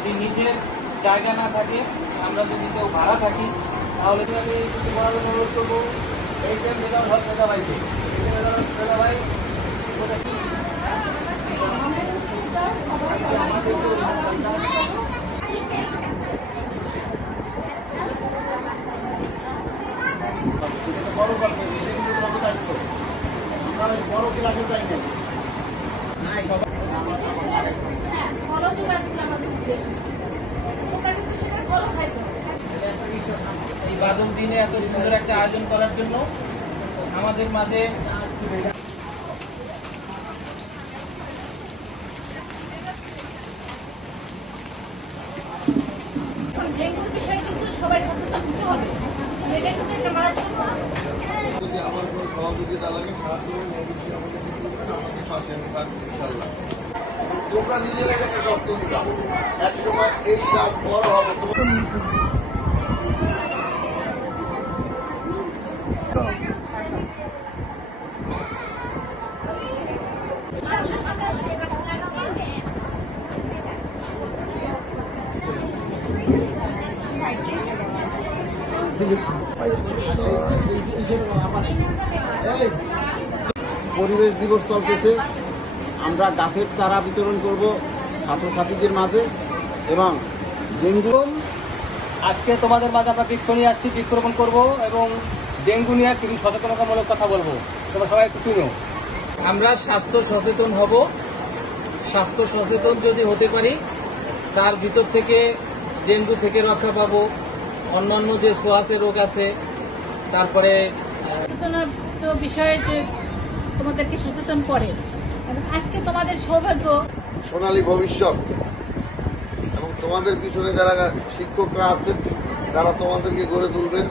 যদি নিজের জায়গা না থাকে, আমরা যদি কেউ ভাড়া থাকি, তাহলে আমি যদি বলার অনুরোধ করবো এইটা মেধাল হল মেধা ভাইকে, মেধা ভাই ওটা কি বড় করতে এটা কিন্তু তোমাদের দায়িত্ব। আমরা বড় ক্লাসে যাই না। এই বাদল দিনে এত সুন্দর একটা আয়োজন করার জন্য আমাদের মাঝে ডেঙ্গুর বিষয়ে কিন্তু সবাই সচেতন হতে হবে। এটা কিন্তু একটা মারাত্মক। যদি আমার কোনো সহযোগিতা লাগে সাহায্য অবশ্যই আমাদের আমাদের পাশে আমি থাকবো ইনশাল্লাহ। তোমরা নিজেরা এটাকে যত্ন নিবা, এক সময় এই কাজ বড় হবে। পরিবেশ দিবস চলতেছে, আমরা গাছের চারা বিতরণ করব ছাত্রছাত্রীদের মাঝে এবং ডেঙ্গু আজকে তোমাদের মাঝে আমরা বৃক্ষ নিয়ে আসছি, বৃক্ষরোপণ করবো এবং ডেঙ্গু নিয়ে কিছু সচেতনতামূলক কথা বলবো। তোমরা সবাই একটু শুনো। আমরা স্বাস্থ্য সচেতন হব। স্বাস্থ্য সচেতন যদি হতে পারি, তার ভিতর থেকে ডেঙ্গু থেকে রক্ষা পাবো, অন্যান্য যে শ্বাসের রোগ আছে, তারপরে তো বিষয়ে যে তোমাদেরকে সচেতন করে এবং আজকে তোমাদের সৌভাগ্য সোনালী ভবিষ্যৎ এবং তোমাদের পিছনে যারা শিক্ষকরা আছেন তারা তোমাদেরকে গড়ে তুলবেন।